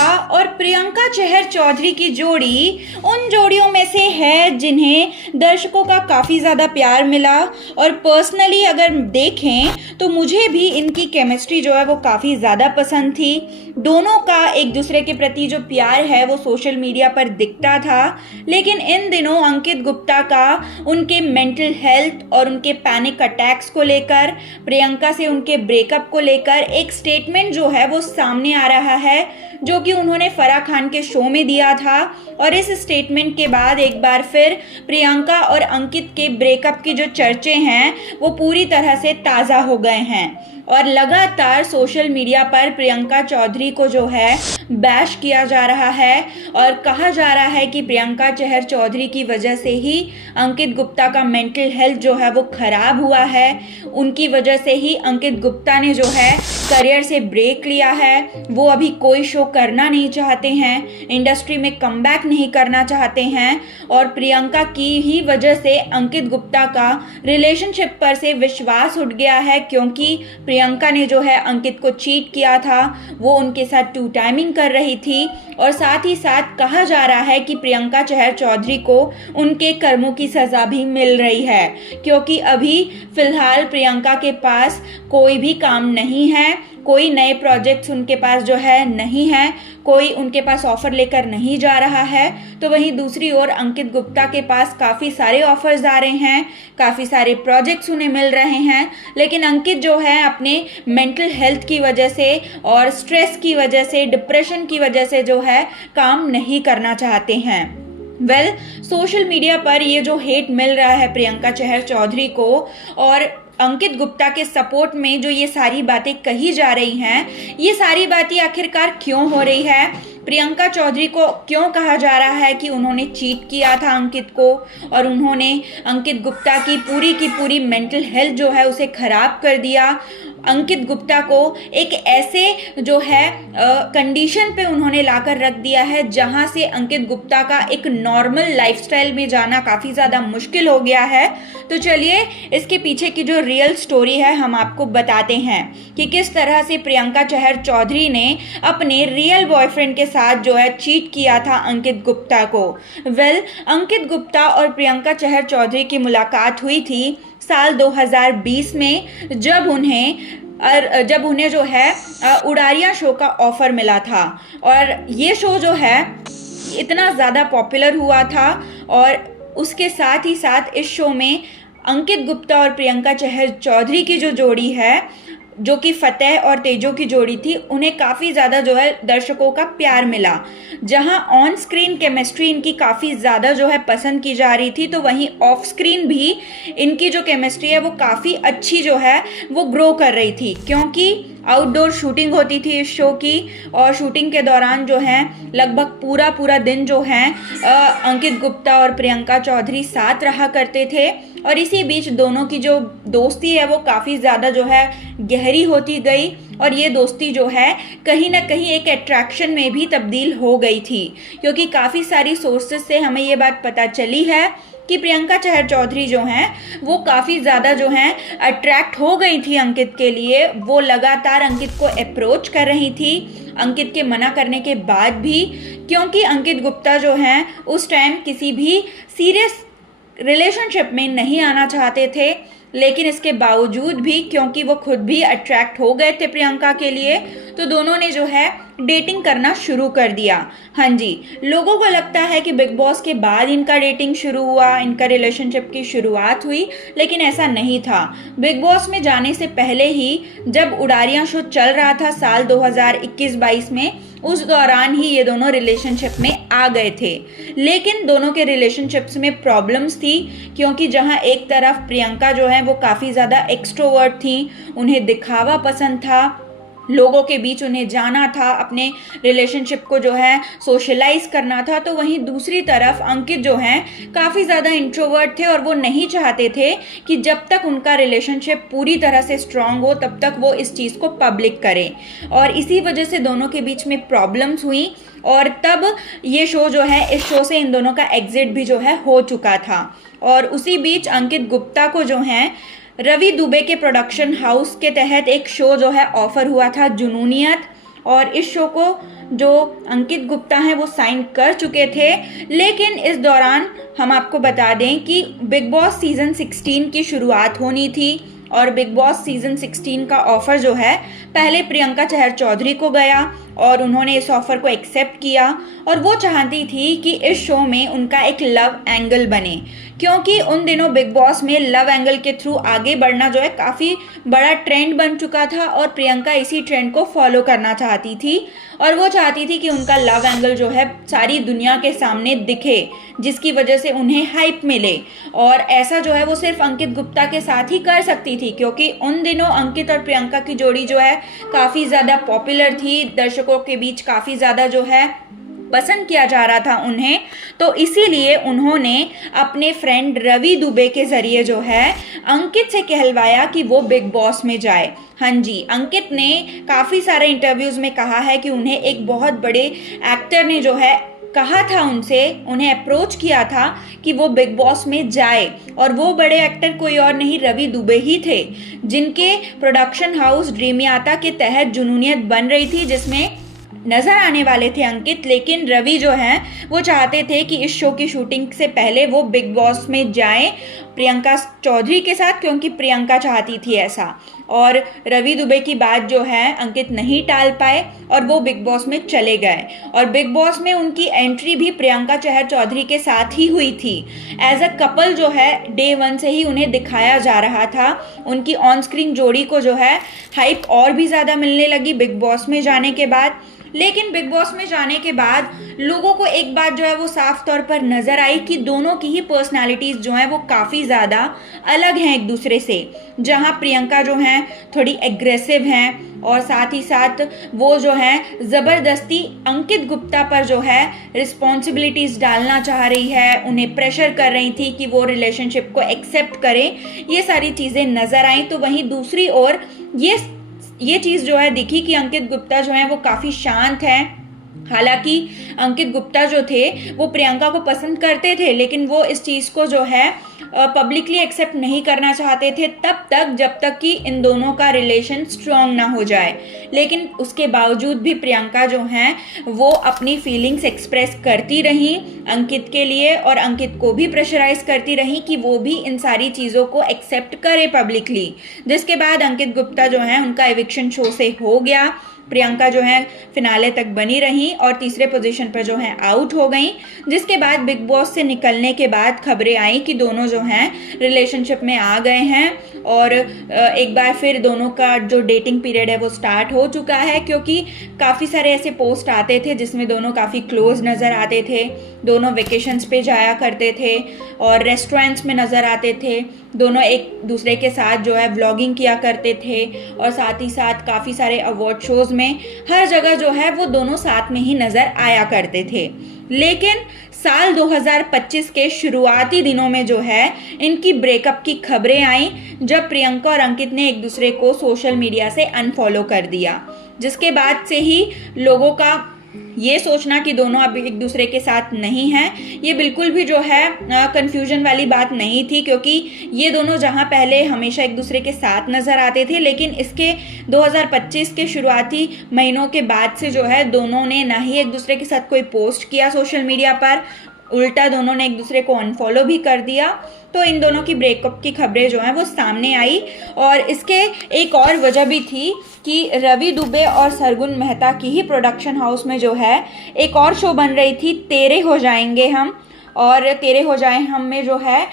गुप्ता और प्रियंका चहर चौधरी की जोड़ी उन जोड़ियों में से है जिन्हें दर्शकों का काफ़ी ज़्यादा प्यार मिला। और पर्सनली अगर देखें तो मुझे भी इनकी केमिस्ट्री जो है वो काफ़ी ज़्यादा पसंद थी। दोनों का एक दूसरे के प्रति जो प्यार है वो सोशल मीडिया पर दिखता था, लेकिन इन दिनों अंकित गुप्ता का उनके मेंटल हेल्थ और उनके पैनिक अटैक्स को लेकर, प्रियंका से उनके ब्रेकअप को लेकर एक स्टेटमेंट जो है वो सामने आ रहा है, जो कि उन्होंने फराह खान के शो में दिया था। और इस स्टेटमेंट के बाद एक बार फिर प्रियंका और अंकित के ब्रेकअप की जो चर्चे हैं वो पूरी तरह से ताज़ा हो गए हैं। और लगातार सोशल मीडिया पर प्रियंका चौधरी को जो है बैश किया जा रहा है और कहा जा रहा है कि प्रियंका चहर चौधरी की वजह से ही अंकित गुप्ता का मेंटल हेल्थ जो है वो ख़राब हुआ है। उनकी वजह से ही अंकित गुप्ता ने जो है करियर से ब्रेक लिया है। वो अभी कोई शो करना नहीं चाहते हैं, इंडस्ट्री में कमबैक नहीं करना चाहते हैं और प्रियंका की ही वजह से अंकित गुप्ता का रिलेशनशिप पर से विश्वास उठ गया है, क्योंकि प्रियंका ने जो है अंकित को चीट किया था, वो उनके साथ टू टाइमिंग कर रही थी। और साथ ही साथ कहा जा रहा है कि प्रियंका चहर चौधरी को उनके कर्मों की सज़ा भी मिल रही है, क्योंकि अभी फ़िलहाल प्रियंका के पास कोई भी काम नहीं है, कोई नए प्रोजेक्ट्स उनके पास जो है नहीं है, कोई उनके पास ऑफ़र लेकर नहीं जा रहा है। तो वहीं दूसरी ओर अंकित गुप्ता के पास काफ़ी सारे ऑफ़र्स आ रहे हैं, काफ़ी सारे प्रोजेक्ट्स उन्हें मिल रहे हैं, लेकिन अंकित जो है अपने मेंटल हेल्थ की वजह से और स्ट्रेस की वजह से, डिप्रेशन की वजह से जो है काम नहीं करना चाहते हैं। सोशल मीडिया पर ये जो हेट मिल रहा है प्रियंका चहर चौधरी को और अंकित गुप्ता के सपोर्ट में जो ये सारी बातें कही जा रही हैं, ये सारी बातें आखिरकार क्यों हो रही है? प्रियंका चौधरी को क्यों कहा जा रहा है कि उन्होंने चीट किया था अंकित को और उन्होंने अंकित गुप्ता की पूरी मेंटल हेल्थ जो है उसे ख़राब कर दिया? अंकित गुप्ता को एक ऐसे जो है कंडीशन पे उन्होंने लाकर रख दिया है जहां से अंकित गुप्ता का एक नॉर्मल लाइफस्टाइल में जाना काफ़ी ज़्यादा मुश्किल हो गया है। तो चलिए इसके पीछे की जो रियल स्टोरी है हम आपको बताते हैं कि किस तरह से प्रियंका चहर चौधरी ने अपने रियल बॉयफ्रेंड के साथ जो है चीट किया था अंकित गुप्ता को। अंकित गुप्ता और प्रियंका चहर चौधरी की मुलाकात हुई थी साल 2020 में, जब उन्हें जो है उड़ारियां शो का ऑफ़र मिला था। और ये शो जो है इतना ज़्यादा पॉपुलर हुआ था और उसके साथ ही साथ इस शो में अंकित गुप्ता और प्रियंका चहर चौधरी की जो जोड़ी है, जो कि फतेह और तेजो की जोड़ी थी, उन्हें काफ़ी ज़्यादा जो है दर्शकों का प्यार मिला। जहां ऑन स्क्रीन केमिस्ट्री इनकी काफ़ी ज़्यादा जो है पसंद की जा रही थी, तो वहीं ऑफ स्क्रीन भी इनकी जो केमिस्ट्री है वो काफ़ी अच्छी जो है वो ग्रो कर रही थी, क्योंकि आउटडोर शूटिंग होती थी इस शो की और शूटिंग के दौरान जो है लगभग पूरा दिन जो है अंकित गुप्ता और प्रियंका चौधरी साथ रहा करते थे। और इसी बीच दोनों की जो दोस्ती है वो काफ़ी ज़्यादा जो है गहरी होती गई और ये दोस्ती जो है कहीं ना कहीं एक अट्रैक्शन में भी तब्दील हो गई थी, क्योंकि काफ़ी सारी सोर्सेज से हमें ये बात पता चली है कि प्रियंका चहर चौधरी जो हैं वो काफ़ी ज़्यादा जो हैं अट्रैक्ट हो गई थी अंकित के लिए। वो लगातार अंकित को अप्रोच कर रही थी, अंकित के मना करने के बाद भी, क्योंकि अंकित गुप्ता जो हैं उस टाइम किसी भी सीरियस रिलेशनशिप में नहीं आना चाहते थे, लेकिन इसके बावजूद भी क्योंकि वो खुद भी अट्रैक्ट हो गए थे प्रियंका के लिए, तो दोनों ने जो है डेटिंग करना शुरू कर दिया। हाँ जी, लोगों को लगता है कि बिग बॉस के बाद इनका डेटिंग शुरू हुआ, इनका रिलेशनशिप की शुरुआत हुई, लेकिन ऐसा नहीं था। बिग बॉस में जाने से पहले ही जब उड़ारियां शो चल रहा था साल 2021-22 में, उस दौरान ही ये दोनों रिलेशनशिप में आ गए थे। लेकिन दोनों के रिलेशनशिप्स में प्रॉब्लम्स थी, क्योंकि जहां एक तरफ प्रियंका जो है वो काफ़ी ज़्यादा एक्सट्रोवर्ट थी, उन्हें दिखावा पसंद था, लोगों के बीच उन्हें जाना था, अपने रिलेशनशिप को जो है सोशलाइज करना था, तो वहीं दूसरी तरफ अंकित जो हैं काफ़ी ज़्यादा इंट्रोवर्ट थे और वो नहीं चाहते थे कि जब तक उनका रिलेशनशिप पूरी तरह से स्ट्रांग हो तब तक वो इस चीज़ को पब्लिक करें। और इसी वजह से दोनों के बीच में प्रॉब्लम्स हुई और तब ये शो जो है, इस शो से इन दोनों का एग्जिट भी जो है हो चुका था। और उसी बीच अंकित गुप्ता को जो हैं रवि दुबे के प्रोडक्शन हाउस के तहत एक शो जो है ऑफ़र हुआ था जुनूनियत, और इस शो को जो अंकित गुप्ता हैं वो साइन कर चुके थे। लेकिन इस दौरान हम आपको बता दें कि बिग बॉस सीज़न 16 की शुरुआत होनी थी और बिग बॉस सीज़न 16 का ऑफ़र जो है पहले प्रियंका चहर चौधरी को गया और उन्होंने इस ऑफ़र को एक्सेप्ट किया और वो चाहती थी कि इस शो में उनका एक लव एंगल बने, क्योंकि उन दिनों बिग बॉस में लव एंगल के थ्रू आगे बढ़ना जो है काफ़ी बड़ा ट्रेंड बन चुका था और प्रियंका इसी ट्रेंड को फॉलो करना चाहती थी और वो चाहती थी कि उनका लव एंगल जो है सारी दुनिया के सामने दिखे, जिसकी वजह से उन्हें हाइप मिले। और ऐसा जो है वो सिर्फ अंकित गुप्ता के साथ ही कर सकती थी, क्योंकि उन दिनों अंकित और प्रियंका की जोड़ी जो है काफ़ी ज़्यादा पॉपुलर थी, दर्शकों के बीच काफ़ी ज़्यादा जो है पसंद किया जा रहा था उन्हें। तो इसीलिए उन्होंने अपने फ्रेंड रवि दुबे के ज़रिए जो है अंकित से कहलवाया कि वो बिग बॉस में जाए। हाँ जी, अंकित ने काफ़ी सारे इंटरव्यूज़ में कहा है कि उन्हें एक बहुत बड़े एक्टर ने जो है कहा था उनसे, उन्हें अप्रोच किया था कि वो बिग बॉस में जाए और वो बड़े एक्टर कोई और नहीं रवि दुबे ही थे, जिनके प्रोडक्शन हाउस ड्रीमियाता के तहत जुनूनियत बन रही थी, जिसमें नज़र आने वाले थे अंकित। लेकिन रवि जो हैं वो चाहते थे कि इस शो की शूटिंग से पहले वो बिग बॉस में जाएं प्रियंका चौधरी के साथ, क्योंकि प्रियंका चाहती थी ऐसा। और रवि दुबे की बात जो है अंकित नहीं टाल पाए और वो बिग बॉस में चले गए और बिग बॉस में उनकी एंट्री भी प्रियंका चहर चौधरी के साथ ही हुई थी। एज अ कपल जो है डे 1 से ही उन्हें दिखाया जा रहा था। उनकी ऑन स्क्रीन जोड़ी को जो है हाइप और भी ज़्यादा मिलने लगी बिग बॉस में जाने के बाद। लेकिन बिग बॉस में जाने के बाद लोगों को एक बात जो है वो साफ तौर पर नज़र आई कि दोनों की ही पर्सनालिटीज़ जो हैं वो काफ़ी ज़्यादा अलग हैं एक दूसरे से। जहां प्रियंका जो हैं थोड़ी एग्रेसिव हैं और साथ ही साथ वो जो हैं ज़बरदस्ती अंकित गुप्ता पर जो है रिस्पॉन्सिबिलिटीज़ डालना चाह रही है, उन्हें प्रेशर कर रही थी कि वो रिलेशनशिप को एक्सेप्ट करें, ये सारी चीज़ें नज़र आई। तो वहीं दूसरी ओर ये चीज़ जो है दिखी कि अंकित गुप्ता जो है वो काफ़ी शांत हैं। हालांकि अंकित गुप्ता जो थे वो प्रियंका को पसंद करते थे, लेकिन वो इस चीज़ को जो है पब्लिकली एक्सेप्ट नहीं करना चाहते थे तब तक जब तक कि इन दोनों का रिलेशन स्ट्रॉन्ग ना हो जाए। लेकिन उसके बावजूद भी प्रियंका जो हैं वो अपनी फीलिंग्स एक्सप्रेस करती रहीं अंकित के लिए और अंकित को भी प्रेशराइज करती रहीं कि वो भी इन सारी चीज़ों को एक्सेप्ट करे पब्लिकली। जिसके बाद अंकित गुप्ता जो हैं उनका एविक्शन शो से हो गया। प्रियंका जो है फिनाले तक बनी रहीं और तीसरे पोजीशन पर जो है आउट हो गई। जिसके बाद बिग बॉस से निकलने के बाद खबरें आई कि दोनों जो हैं रिलेशनशिप में आ गए हैं और एक बार फिर दोनों का जो डेटिंग पीरियड है वो स्टार्ट हो चुका है, क्योंकि काफ़ी सारे ऐसे पोस्ट आते थे जिसमें दोनों काफ़ी क्लोज नज़र आते थे, दोनों वेकेशंस पे जाया करते थे और रेस्टोरेंट्स में नज़र आते थे, दोनों एक दूसरे के साथ जो है व्लॉगिंग किया करते थे और साथ ही साथ काफ़ी सारे अवार्ड शोज़ में हर जगह जो है वो दोनों साथ में ही नज़र आया करते थे। लेकिन साल 2025 के शुरुआती दिनों में जो है इनकी ब्रेकअप की खबरें आई, जब प्रियंका और अंकित ने एक दूसरे को सोशल मीडिया से अनफॉलो कर दिया। जिसके बाद से ही लोगों का ये सोचना कि दोनों अब एक दूसरे के साथ नहीं हैं, ये बिल्कुल भी जो है कंफ्यूजन वाली बात नहीं थी, क्योंकि ये दोनों जहां पहले हमेशा एक दूसरे के साथ नज़र आते थे, लेकिन इसके 2025 के शुरुआती महीनों के बाद से जो है दोनों ने ना ही एक दूसरे के साथ कोई पोस्ट किया सोशल मीडिया पर, उल्टा दोनों ने एक दूसरे को अनफॉलो भी कर दिया। तो इन दोनों की ब्रेकअप की खबरें जो हैं वो सामने आई और इसके एक और वजह भी थी कि रवि दुबे और सरगुन मेहता की ही प्रोडक्शन हाउस में जो है एक और शो बन रही थी, तेरे हो जाएंगे हम। और तेरे हो जाए हम में जो है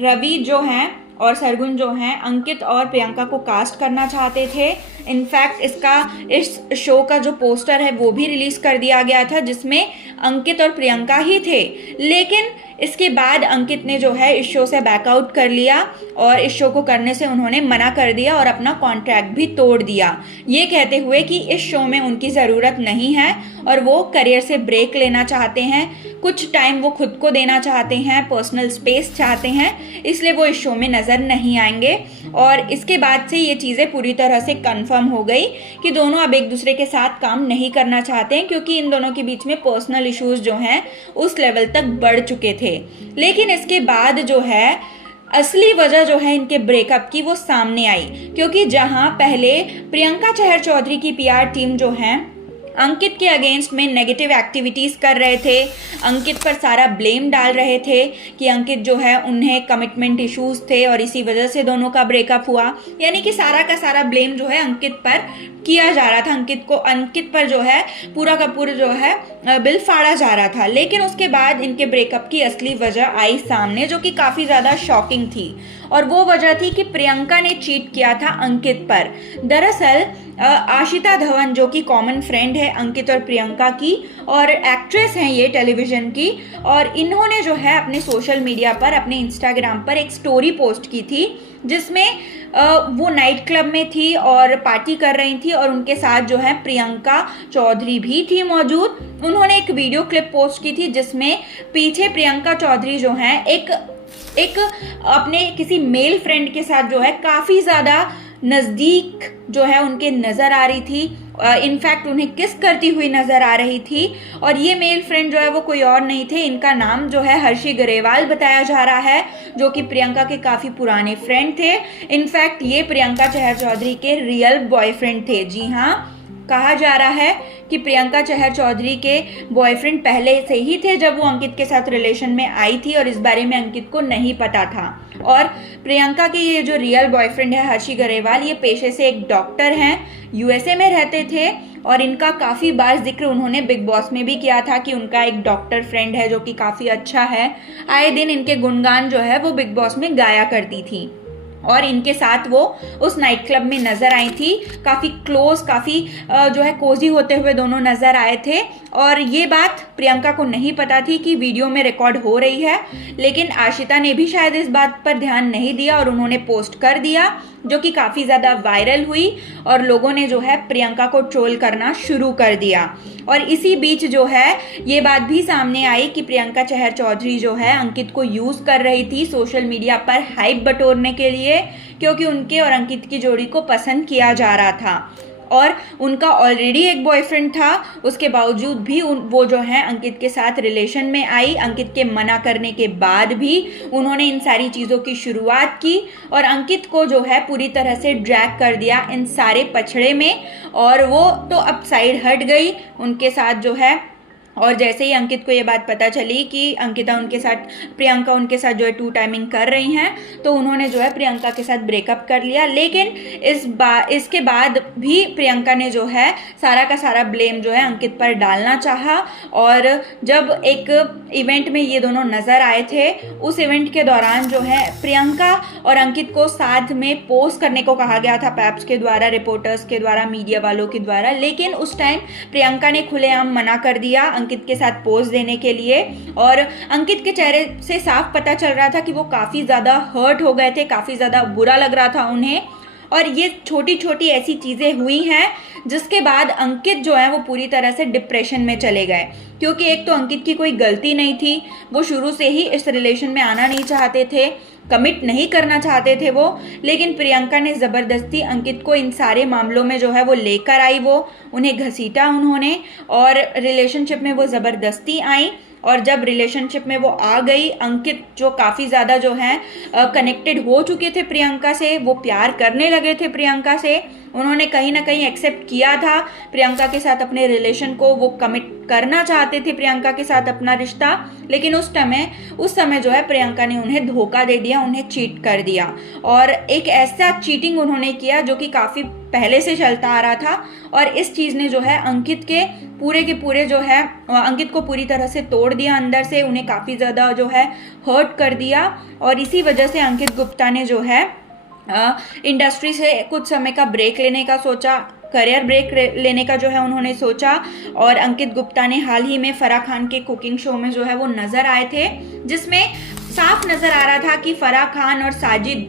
रवि जो हैं और सरगुन जो हैं अंकित और प्रियंका को कास्ट करना चाहते थे। इनफैक्ट इस शो का जो पोस्टर है वो भी रिलीज़ कर दिया गया था, जिसमें अंकित और प्रियंका ही थे। लेकिन इसके बाद अंकित ने जो है इस शो से बैकआउट कर लिया और इस शो को करने से उन्होंने मना कर दिया और अपना कॉन्ट्रैक्ट भी तोड़ दिया, ये कहते हुए कि इस शो में उनकी ज़रूरत नहीं है और वो करियर से ब्रेक लेना चाहते हैं, कुछ टाइम वो खुद को देना चाहते हैं, पर्सनल स्पेस चाहते हैं, इसलिए वो इस शो में नज़र नहीं आएंगे। और इसके बाद से ये चीज़ें पूरी तरह से कंफर्म हो गई कि दोनों अब एक दूसरे के साथ काम नहीं करना चाहते हैं, क्योंकि इन दोनों के बीच में पर्सनल इश्यूज़ जो हैं उस लेवल तक बढ़ चुके थे। लेकिन इसके बाद जो है असली वजह जो है इनके ब्रेकअप की वो सामने आई, क्योंकि जहां पहले प्रियंका चहर चौधरी की पीआर टीम जो है अंकित के अगेंस्ट में नेगेटिव एक्टिविटीज़ कर रहे थे, अंकित पर सारा ब्लेम डाल रहे थे कि अंकित जो है उन्हें कमिटमेंट इश्यूज थे और इसी वजह से दोनों का ब्रेकअप हुआ। यानी कि सारा का सारा ब्लेम जो है अंकित पर किया जा रहा था, अंकित पर जो है पूरा का पूरा जो है बिल फाड़ा जा रहा था। लेकिन उसके बाद इनके ब्रेकअप की असली वजह आई सामने, जो कि काफ़ी ज़्यादा शॉकिंग थी, और वो वजह थी कि प्रियंका ने चीट किया था अंकित पर। दरअसल आशिता धवन, जो कि कॉमन फ्रेंड है अंकित और प्रियंका की और एक्ट्रेस हैं ये टेलीविज़न की, और इन्होंने जो है अपने सोशल मीडिया पर, अपने इंस्टाग्राम पर एक स्टोरी पोस्ट की थी जिसमें वो नाइट क्लब में थी और पार्टी कर रही थी और उनके साथ जो है प्रियंका चौधरी भी थी मौजूद। उन्होंने एक वीडियो क्लिप पोस्ट की थी जिसमें पीछे प्रियंका चौधरी जो है एक अपने किसी मेल फ्रेंड के साथ जो है काफ़ी ज़्यादा नज़दीक जो है उनके नज़र आ रही थी, इनफैक्ट उन्हें किस करती हुई नज़र आ रही थी। और ये मेल फ्रेंड जो है वो कोई और नहीं थे, इनका नाम जो है हर्षी गरेवाल बताया जा रहा है, जो कि प्रियंका के काफ़ी पुराने फ्रेंड थे। इनफैक्ट ये प्रियंका चहर चौधरी के रियल बॉयफ्रेंड थे। जी हाँ, कहा जा रहा है कि प्रियंका चहर चौधरी के बॉयफ्रेंड पहले से ही थे जब वो अंकित के साथ रिलेशन में आई थी, और इस बारे में अंकित को नहीं पता था। और प्रियंका के ये जो रियल बॉयफ्रेंड है हर्षी गरेवाल, ये पेशे से एक डॉक्टर हैं, यूएसए में रहते थे, और इनका काफ़ी बार जिक्र उन्होंने बिग बॉस में भी किया था कि उनका एक डॉक्टर फ्रेंड है जो कि काफ़ी अच्छा है। आए दिन इनके गुणगान जो है वो बिग बॉस में गाया करती थी, और इनके साथ वो उस नाइट क्लब में नज़र आई थी। काफ़ी क्लोज, काफ़ी जो है कोजी होते हुए दोनों नज़र आए थे, और ये बात प्रियंका को नहीं पता थी कि वीडियो में रिकॉर्ड हो रही है। लेकिन आशिता ने भी शायद इस बात पर ध्यान नहीं दिया और उन्होंने पोस्ट कर दिया, जो कि काफ़ी ज़्यादा वायरल हुई और लोगों ने जो है प्रियंका को ट्रोल करना शुरू कर दिया। और इसी बीच जो है ये बात भी सामने आई कि प्रियंका चहर चौधरी जो है अंकित को यूज़ कर रही थी सोशल मीडिया पर हाइप बटोरने के लिए, क्योंकि उनके और अंकित की जोड़ी को पसंद किया जा रहा था और उनका ऑलरेडी एक बॉयफ्रेंड था। उसके बावजूद भी वो जो है अंकित के साथ रिलेशन में आई। अंकित के मना करने के बाद भी उन्होंने इन सारी चीज़ों की शुरुआत की और अंकित को जो है पूरी तरह से ड्रैग कर दिया इन सारे पछड़े में, और वो तो अब साइड हट गई उनके साथ जो है। और जैसे ही अंकित को ये बात पता चली कि प्रियंका उनके साथ जो है टू टाइमिंग कर रही हैं, तो उन्होंने जो है प्रियंका के साथ ब्रेकअप कर लिया। लेकिन इसके बाद भी प्रियंका ने जो है सारा का सारा ब्लेम जो है अंकित पर डालना चाहा। और जब एक इवेंट में ये दोनों नज़र आए थे, उस इवेंट के दौरान जो है प्रियंका और अंकित को साथ में पोज करने को कहा गया था पैप्स के द्वारा, रिपोर्टर्स के द्वारा, मीडिया वालों के द्वारा। लेकिन उस टाइम प्रियंका ने खुलेआम मना कर दिया अंकित के साथ पोज देने के लिए, और अंकित के चेहरे से साफ पता चल रहा था कि वो काफ़ी ज़्यादा हर्ट हो गए थे, काफ़ी ज़्यादा बुरा लग रहा था उन्हें। और ये छोटी छोटी ऐसी चीज़ें हुई हैं जिसके बाद अंकित जो है वो पूरी तरह से डिप्रेशन में चले गए, क्योंकि एक तो अंकित की कोई गलती नहीं थी, वो शुरू से ही इस रिलेशन में आना नहीं चाहते थे, कमिट नहीं करना चाहते थे वो। लेकिन प्रियंका ने ज़बरदस्ती अंकित को इन सारे मामलों में जो है वो लेकर आई, वो उन्हें घसीटा उन्होंने, और रिलेशनशिप में वो ज़बरदस्ती आई। और जब रिलेशनशिप में वो आ गई, अंकित जो काफ़ी ज़्यादा जो है कनेक्टेड हो चुके थे प्रियंका से, वो प्यार करने लगे थे प्रियंका से, उन्होंने कहीं ना कहीं एक्सेप्ट किया था प्रियंका के साथ अपने रिलेशन को, वो कमिट करना चाहते थे प्रियंका के साथ अपना रिश्ता। लेकिन उस समय जो है प्रियंका ने उन्हें धोखा दे दिया, उन्हें चीट कर दिया, और एक ऐसा चीटिंग उन्होंने किया जो कि काफ़ी पहले से चलता आ रहा था। और इस चीज़ ने जो है अंकित के पूरे जो है अंकित को पूरी तरह से तोड़ दिया अंदर से, उन्हें काफ़ी ज़्यादा जो है हर्ट कर दिया। और इसी वजह से अंकित गुप्ता ने जो है इंडस्ट्री से कुछ समय का ब्रेक लेने का सोचा, करियर ब्रेक लेने का जो है उन्होंने सोचा। और अंकित गुप्ता ने हाल ही में फराह खान के कुकिंग शो में जो है वो नज़र आए थे, जिसमें साफ नज़र आ रहा था कि फराह खान और साजिद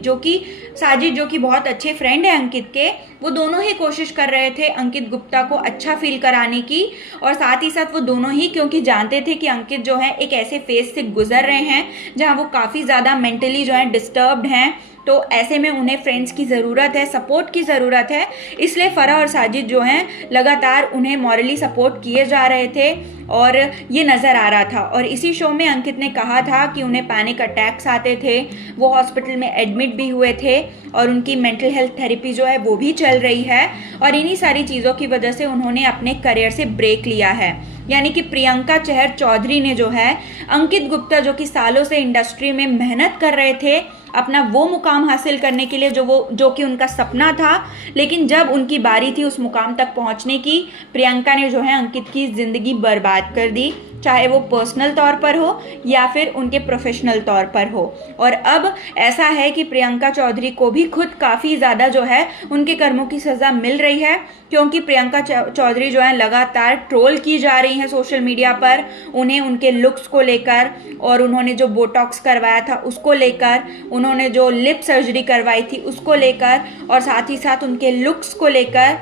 जो कि बहुत अच्छे फ्रेंड हैं अंकित के, वो दोनों ही कोशिश कर रहे थे अंकित गुप्ता को अच्छा फील कराने की, और साथ ही साथ वो दोनों ही क्योंकि जानते थे कि अंकित जो है एक ऐसे फेज से गुजर रहे हैं जहां वो काफ़ी ज़्यादा मेंटली जो है डिस्टर्ब्ड हैं, तो ऐसे में उन्हें फ्रेंड्स की ज़रूरत है, सपोर्ट की ज़रूरत है। इसलिए फराह और साजिद जो हैं लगातार उन्हें मॉरली सपोर्ट किए जा रहे थे और ये नज़र आ रहा था। और इसी शो में अंकित ने कहा था कि उन्हें पैनिक अटैक्स आते थे, वो हॉस्पिटल में एडमिट भी हुए थे और उनकी मेंटल हेल्थ थेरेपी जो है वो भी चल रही है, और इन्हीं सारी चीज़ों की वजह से उन्होंने अपने करियर से ब्रेक लिया है। यानी कि प्रियंका चहर चौधरी ने जो है अंकित गुप्ता जो कि सालों से इंडस्ट्री में मेहनत कर रहे थे अपना वो मुकाम हासिल करने के लिए जो कि उनका सपना था, लेकिन जब उनकी बारी थी उस मुकाम तक पहुंचने की, प्रियंका ने जो है अंकित की ज़िंदगी बर्बाद कर दी, चाहे वो पर्सनल तौर पर हो या फिर उनके प्रोफेशनल तौर पर हो। और अब ऐसा है कि प्रियंका चौधरी को भी खुद काफ़ी ज़्यादा जो है उनके कर्मों की सज़ा मिल रही है, क्योंकि प्रियंका चौधरी जो है लगातार ट्रोल की जा रही हैं सोशल मीडिया पर, उन्हें उनके लुक्स को लेकर, और उन्होंने जो बोटॉक्स करवाया था उसको लेकर, उन्होंने जो लिप सर्जरी करवाई थी उसको लेकर, और साथ ही साथ उनके लुक्स को लेकर,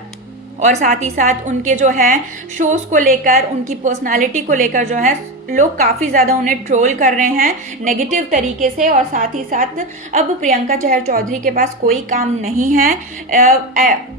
और साथ ही साथ उनके जो है शोज़ को लेकर, उनकी पर्सनालिटी को लेकर जो है लोग काफ़ी ज़्यादा उन्हें ट्रोल कर रहे हैं नेगेटिव तरीके से। और साथ ही साथ अब प्रियंका चहर चौधरी के पास कोई काम नहीं है,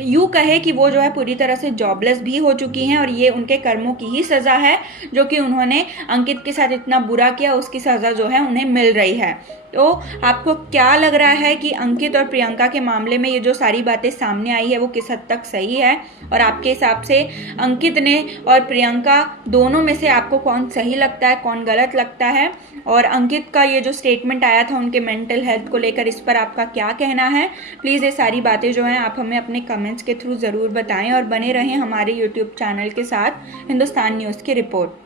यूँ कहे कि वो जो है पूरी तरह से जॉबलेस भी हो चुकी हैं, और ये उनके कर्मों की ही सज़ा है जो कि उन्होंने अंकित के साथ इतना बुरा किया, उसकी सज़ा जो है उन्हें मिल रही है। तो आपको क्या लग रहा है कि अंकित और प्रियंका के मामले में ये जो सारी बातें सामने आई है वो किस हद तक सही है, और आपके हिसाब से अंकित ने और प्रियंका दोनों में से आपको कौन सही लगता है, कौन गलत लगता है? और अंकित का ये जो स्टेटमेंट आया था उनके मेंटल हेल्थ को लेकर, इस पर आपका क्या कहना है? प्लीज़ ये सारी बातें जो हैं आप हमें अपने कमेंट्स के थ्रू ज़रूर बताएं, और बने रहें हमारे यूट्यूब चैनल के साथ हिंदुस्तान न्यूज़ की रिपोर्ट।